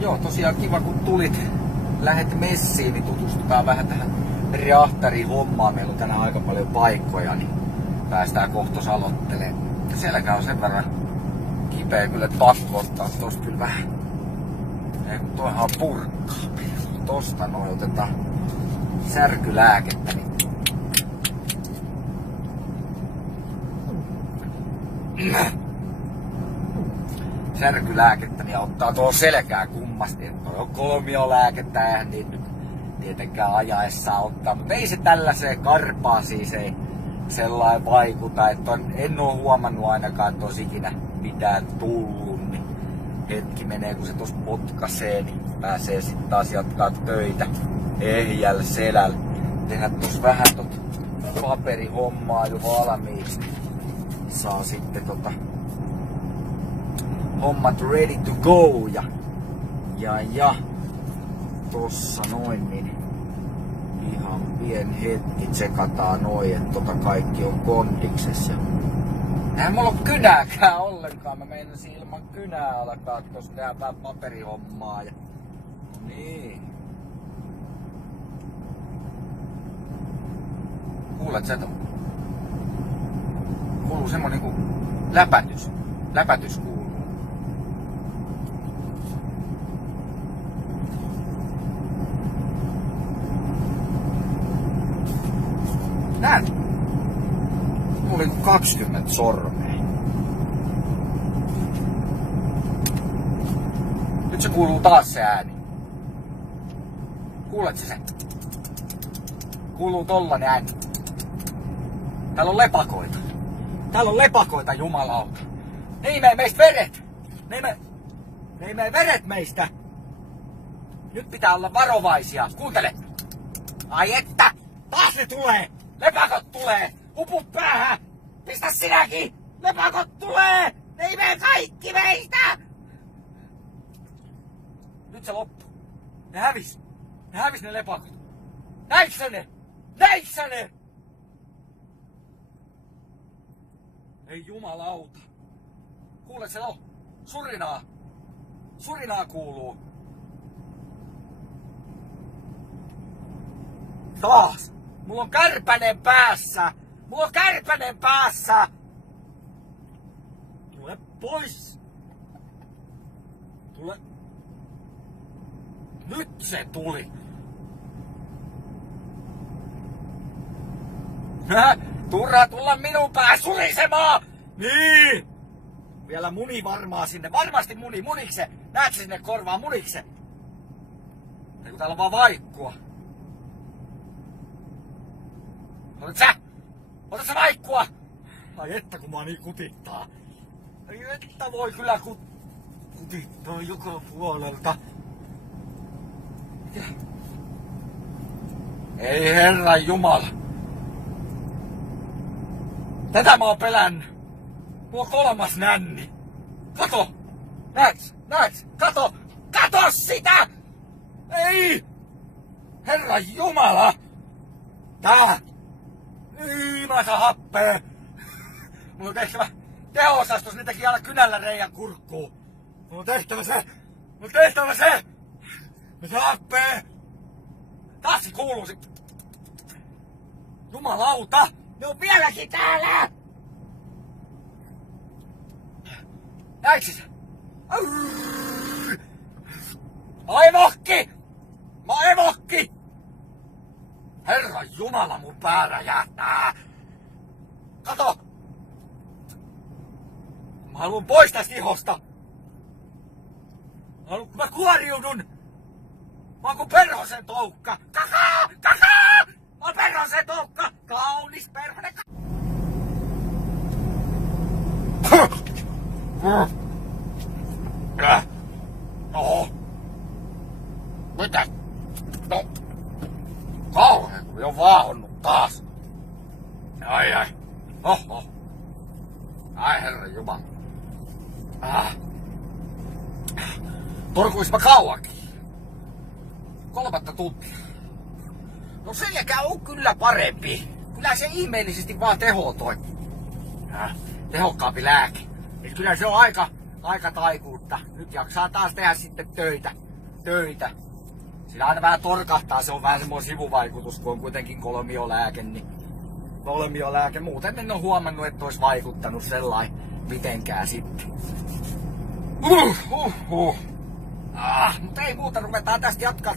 Joo, tosiaan kiva kun tulit. Lähet messiin, niin tutustutaan vähän tähän reahtarin hommaan. Meillä on tänään aika paljon paikkoja, niin päästään kohtos aloittelemaan. Selkä on sen verran kipeä kyllä, että pakko ottaa tosta kyllä vähän. Ei kun toihan on purkkaa. Tosta noin otetaan särkylääkettä. Niin särkylääkettä ja ottaa tuohon selkää kummasti. Että on kolmiolääkettä, eihän niin nyt tietenkään ajaessaan ottaa. Mutta ei se tällaiseen karpaan siis ei sellainen vaikuta. Että en oo huomannut ainakaan, että olisi ikinä mitään tullut. Niin hetki menee, kun se tossa potkaisee, niin pääsee sitten taas jatkaa töitä ehjällä selällä. Tehdä tossa vähän paperihommaa jo valmiiksi. Saa sitten hommat ready to go ja tossa noin niin ihan pien hetki tsekataan noin, että kaikki on kondiksessa. Eihän mulla oo kynääkään ollenkaan, mä meinasin ilman kynää alkaa tossa tehdä vähän paperihommaa ja niin. Kuulet sä kuuluu semmonen niinku läpätys. Läpätys kuuluu. Näet? Mulla oli 20 sormea. Nyt se kuuluu taas se ääni. Kuuletko sen? Kuuluu tollanen ääni. Täällä on lepakoita. Täällä on lepakoita, jumalauta. Ne imee meistä veret. Ne imee veret meistä. Nyt pitää olla varovaisia. Kuuntele. Ai että! Taas ne tulee! Lepakot tulee! Upu päähän! Pistä sinäkin! Lepakot tulee! Ne imee kaikki meistä! Nyt se loppuu. Ne hävis. Ne hävis ne lepakot. Näiksä ne? Näiksä ne? Ei jumalauta. Kuule se on. Surinaa. Surinaa kuuluu. Taas. Mulla on kärpänen päässä. Mulla on kärpänen päässä. Tule pois. Tule. Nyt se tuli. Turha tulla minun pää surisemaan! Niin! Vielä muni varmaa sinne. Varmasti muni. Munikse. Näet sä sinne korvaan? Munikse. Ei kun täällä on vaan vaikkua. Otat sä? Otat sä vaikkua? Ai että kun mä niin kutittaa. Ai että voi kyllä kutittaa joka puolelta. Ei herran jumala. Tätä mä oon pelännyt. Mulla on 3. nänni. Kato! Näets? Näets? Kato! Kato sitä! Ei! Herran jumala! Tää! Ei, mä saan happea! Mulla on tehtävä teho-osastus, ne teki aina kynällä reijän kurkkuun. Mulla on tehtävä se! Mulla on tehtävä se! Mä saan happea! Taas se kuuluu se! Jumalauta! Ne on vieläkin täällä! Näitkö sä? Mä evokki! Mä evokki! Herran jumala, mun pää räjähtää! Kato! Mä haluun pois tästä ihosta! Mä kuoriudun! Mä oon kuin perhosen toukka! Kakaa! Kakaa! Mä oon perhosen toukka! Kaunis perhonen! No. Mitä? No. Kauhean, kun on vaahonnut taas. Ai. Oho. Ai herran jumala. Torkuispa kauankin. 3 tuntia. No selkä on kyllä parempi. Kyllä se ihmeellisesti vaan tehotoi. Tehokkaampi lääke. Et kyllä se on aika taikuutta. Nyt jaksaa taas tehdä sitten töitä. töitä. Siinä aina vähän torkahtaa, se on vähän semmoinen sivuvaikutus, kun on kuitenkin kolmiolääke, niin kolmiolääke. Muuten en ole huomannut, että olisi vaikuttanut sellainen mitenkään sitten. Mutta ei muuta, ruvetaan tästä jatkaa